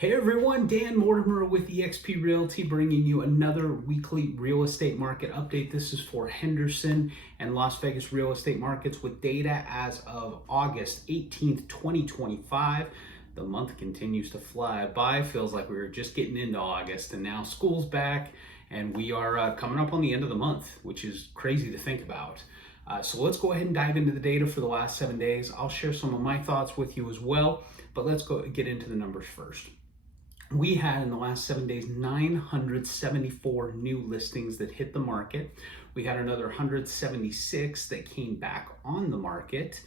Hey everyone, Dan Mortimer with eXp Realty bringing you another weekly real estate market update. This is for Henderson and Las Vegas real estate markets with data as of August 18th, 2025. The month continues to fly by. Feels like we were just getting into August and now school's back and we are coming up on the end of the month, which is crazy to think about. So let's go ahead and dive into the data for the last 7 days. I'll share some of my thoughts with you as well, but let's go get into the numbers first. We had in the last 7 days 974 new listings that hit the market. We had another 176 that came back on the market.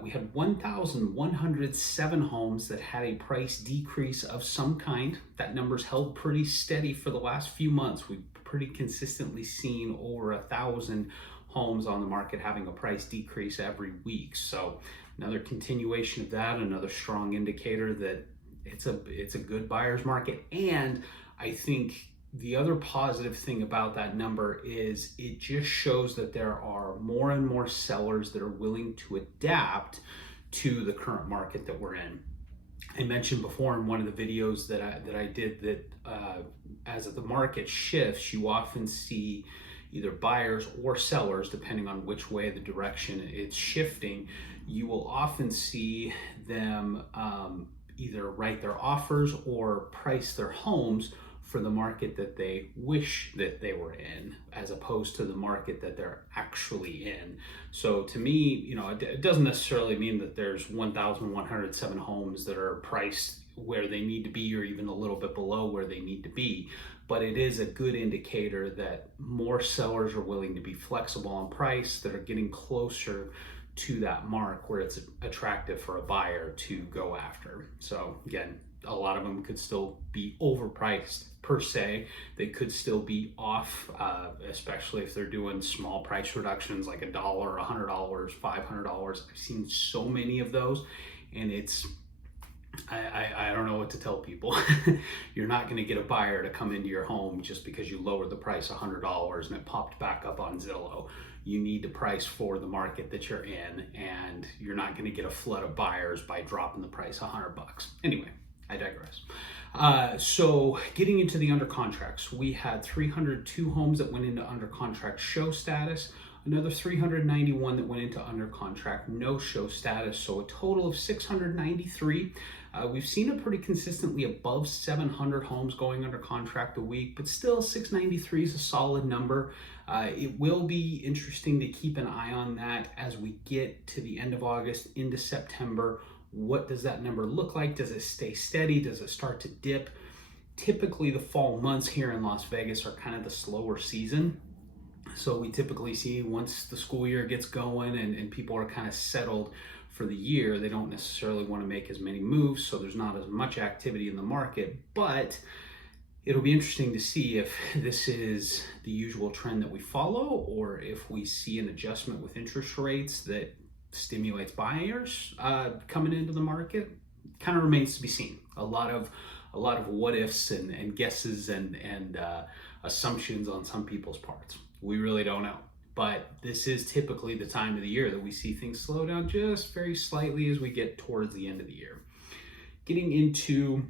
We had 1,107 homes that had a price decrease of some kind. That number's held pretty steady for the last few months. We've pretty consistently seen over 1,000 homes on the market having a price decrease every week. So another continuation of that, another strong indicator that it's a good buyer's market. And I think the other positive thing about that number is it just shows that there are more and more sellers that are willing to adapt to the current market that we're in. I mentioned before in one of the videos that I did that as the market shifts, you often see either buyers or sellers, depending on which way the direction it's shifting, you will often see them either write their offers or price their homes for the market that they wish that they were in, as opposed to the market that they're actually in. So to me, it doesn't necessarily mean that there's 1,107 homes that are priced where they need to be or even a little bit below where they need to be, but it is a good indicator that more sellers are willing to be flexible on price, that are getting closer to that mark where it's attractive for a buyer to go after. So again, a lot of them could still be overpriced per se. They could still be off, especially if they're doing small price reductions like $1, $100, $500. I've seen so many of those, and I don't know what to tell people. You're not going to get a buyer to come into your home just because you lowered the price $100 and it popped back up on Zillow. You need to price for the market that you're in, and you're not going to get a flood of buyers by dropping the price $100. Anyway, I digress. So getting into the under contracts, we had 302 homes that went into under contract show status, another 391 that went into under contract no show status, so a total of 693. We've seen it pretty consistently above 700 homes going under contract a week, but still 693 is a solid number. It will be interesting to keep an eye on that as we get to the end of August into September. What does that number look like? Does it stay steady? Does it start to dip? Typically the fall months here in Las Vegas are kind of the slower season. So we typically see once the school year gets going and people are kind of settled for the year, they don't necessarily want to make as many moves, so there's not as much activity in the market. But it'll be interesting to see if this is the usual trend that we follow, or if we see an adjustment with interest rates that stimulates buyers coming into the market. Kind of remains to be seen. A lot of what ifs and guesses and assumptions on some people's parts. We really don't know. But this is typically the time of the year that we see things slow down just very slightly as we get towards the end of the year. Getting into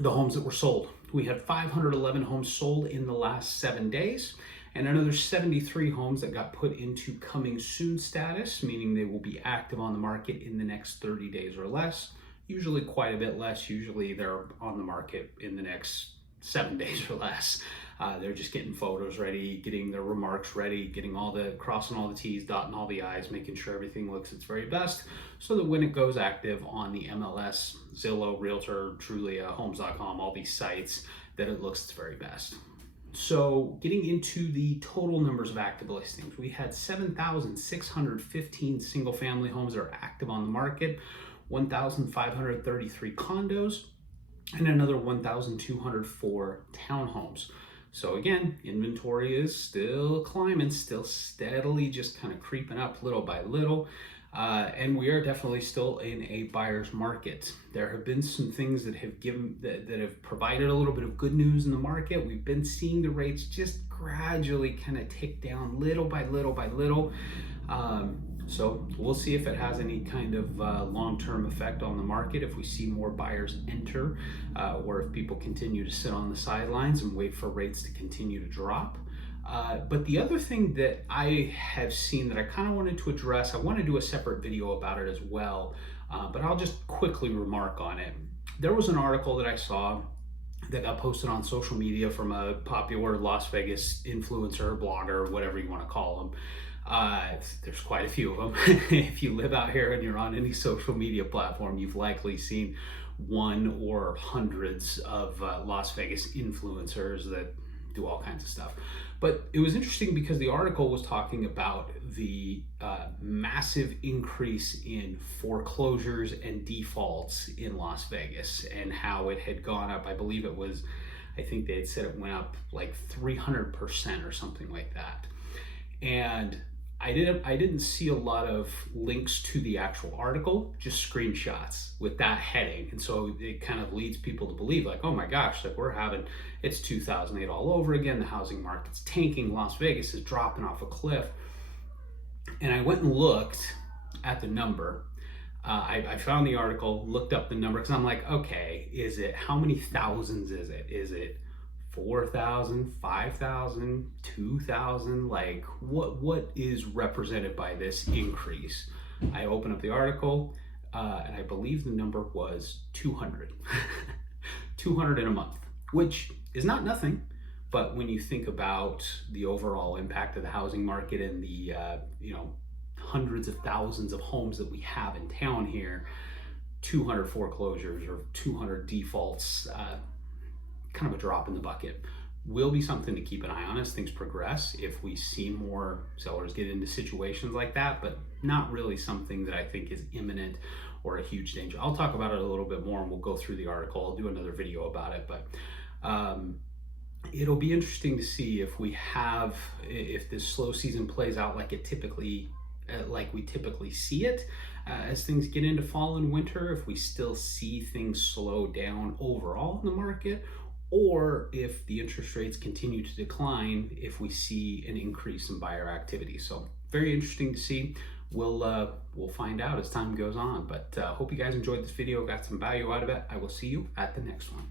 the homes that were sold. We had 511 homes sold in the last 7 days, and another 73 homes that got put into coming soon status, meaning they will be active on the market in the next 30 days or less. Usually quite a bit less. Usually they're on the market in the next 7 days or less. They're just getting photos ready, getting their remarks ready, crossing all the T's, dotting all the I's, making sure everything looks its very best, so that when it goes active on the MLS, Zillow, Realtor, Trulia, Homes.com, all these sites, that it looks its very best. So getting into the total numbers of active listings, we had 7,615 single family homes that are active on the market, 1,533 condos, and another 1,204 townhomes. So again, inventory is still climbing, still steadily just kind of creeping up little by little. And we are definitely still in a buyer's market. There have been some things that have provided a little bit of good news in the market. We've been seeing the rates just gradually kind of tick down little by little by little. So we'll see if it has any kind of long-term effect on the market, if we see more buyers enter, or if people continue to sit on the sidelines and wait for rates to continue to drop. But the other thing that I have seen that I kind of wanted to address, I want to do a separate video about it as well, but I'll just quickly remark on it. There was an article that I saw that got posted on social media from a popular Las Vegas influencer, blogger, whatever you want to call them. There's quite a few of them. If you live out here and you're on any social media platform, you've likely seen one or hundreds of Las Vegas influencers that do all kinds of stuff. But it was interesting because the article was talking about the massive increase in foreclosures and defaults in Las Vegas and how it had gone up. I believe it was, I think they had said it went up like 300% or something like that. And I didn't see a lot of links to the actual article, just screenshots with that heading. And so it kind of leads people to believe like, oh my gosh, like it's 2008 all over again. The housing market's tanking. Las Vegas is dropping off a cliff. And I went and looked at the number. I found the article, looked up the number, because I'm like, okay, how many thousands is it? Is it 4,000, 5,000, 2,000? Like what is represented by this increase? I open up the article and I believe the number was 200. 200 in a month, which is not nothing, but when you think about the overall impact of the housing market and the hundreds of thousands of homes that we have in town here, 200 foreclosures or 200 defaults, kind of a drop in the bucket. Will be something to keep an eye on as things progress, if we see more sellers get into situations like that, but not really something that I think is imminent or a huge danger. I'll talk about it a little bit more and we'll go through the article. I'll do another video about it, but it'll be interesting to see if this slow season plays out like we typically see it as things get into fall and winter, if we still see things slow down overall in the market, or if the interest rates continue to decline, if we see an increase in buyer activity. So very interesting to see. We'll find out as time goes on, but hope you guys enjoyed this video, got some value out of it. I will see you at the next one.